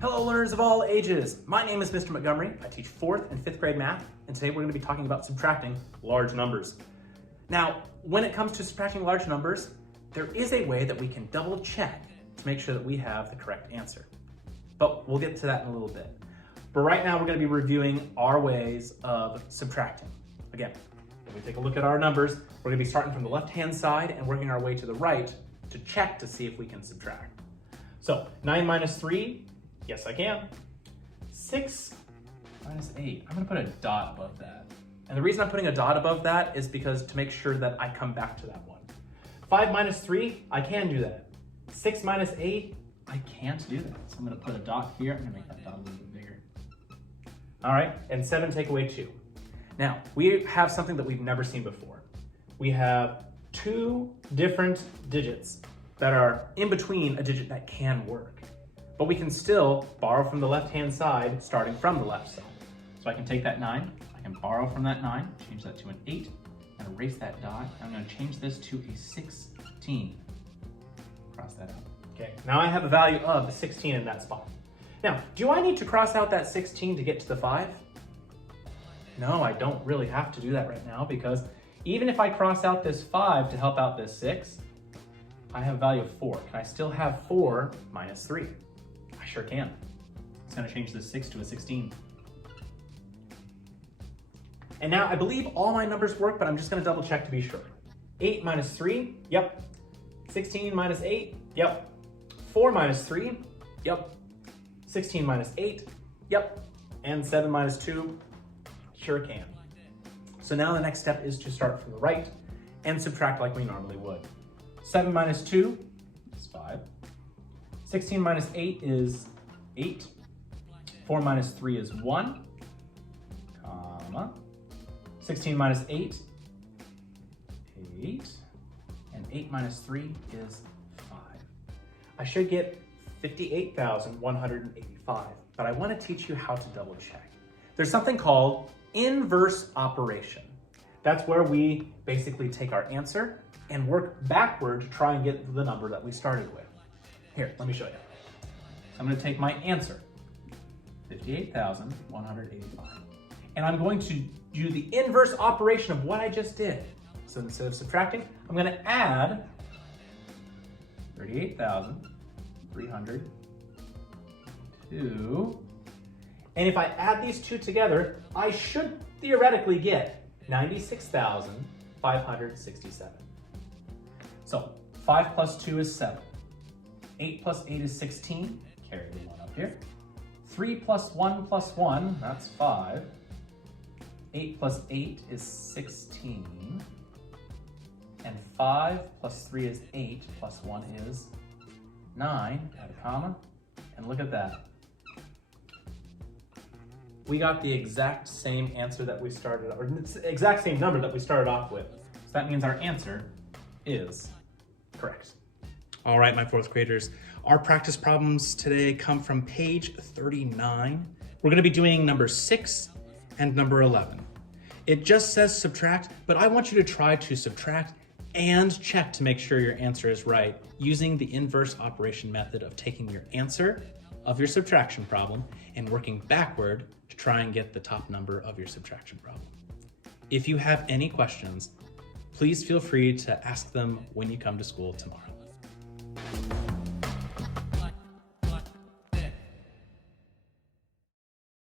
Hello learners of all ages. My name is Mr. Montgomery. I teach 4th and 5th grade math, and today we're going to be talking about subtracting large numbers. Now, when it comes to subtracting large numbers, there is a way that we can double check to make sure that we have the correct answer. But we'll get to that in a little bit. But right now we're going to be reviewing our ways of subtracting. Again, when we take a look at our numbers, we're going to be starting from the left-hand side and working our way to the right to check to see if we can subtract. So 9 minus 3, yes I can. 6 minus 8, I'm going to put a dot above that. And the reason I'm putting a dot above that is because to make sure that I come back to that one. 5 minus 3, I can do that. 6 minus 8, I can't do that. So I'm going to put a dot here. I'm going to make that dot a little bit bigger. All right, and 7 take away 2. Now, we have something that we've never seen before. We have two different digits that are in between a digit that can work. But we can still borrow from the left-hand side, starting from the left side. So I can take that 9, I can borrow from that 9, change that to an 8, and erase that dot. I'm going to change this to a 16. Cross that out. Okay, now I have a value of the 16 in that spot. Now, do I need to cross out that 16 to get to the 5? No, I don't really have to do that right now, because even if I cross out this 5 to help out this 6, I have a value of 4. Can I still have 4 minus 3? I sure can. It's going to change this 6 to a 16. And now I believe all my numbers work, but I'm just going to double check to be sure. 8 minus 3, yep. 16 minus 8, yep. 4 minus 3, yep. 16 minus 8, yep. And 7 minus 2, sure can. So now the next step is to start from the right and subtract like we normally would. 7 minus 2 is 5. 16 minus 8 is 8. 4 minus 3 is 1, comma. 16 minus 8, 8. And 8 minus 3 is 5. I should get 58,185, but I want to teach you how to double check. There's something called inverse operation. That's where we basically take our answer and work backward to try and get the number that we started with. Here, let me show you. I'm going to take my answer, 58,185, and I'm going to do the inverse operation of what I just did. So instead of subtracting, I'm going to add 38,302. And if I add these two together, I should theoretically get 96,567. So 5 plus 2 is 7. 8 plus 8 is 16. Carry the 1 up here. 3 plus 1 plus 1, that's 5. 8 plus 8 is 16. And 5 plus 3 is 8, plus 1 is 9, add a comma, and look at that. We got the exact same answer that we started, or the exact same number that we started off with. So that means our answer is correct. All right, my 4th graders, our practice problems today come from page 39. We're gonna be doing number 6 and number 11. It just says subtract, but I want you to try to subtract and check to make sure your answer is right using the inverse operation method of taking your answer of your subtraction problem and working backward to try and get the top number of your subtraction problem. If you have any questions, please feel free to ask them when you come to school tomorrow.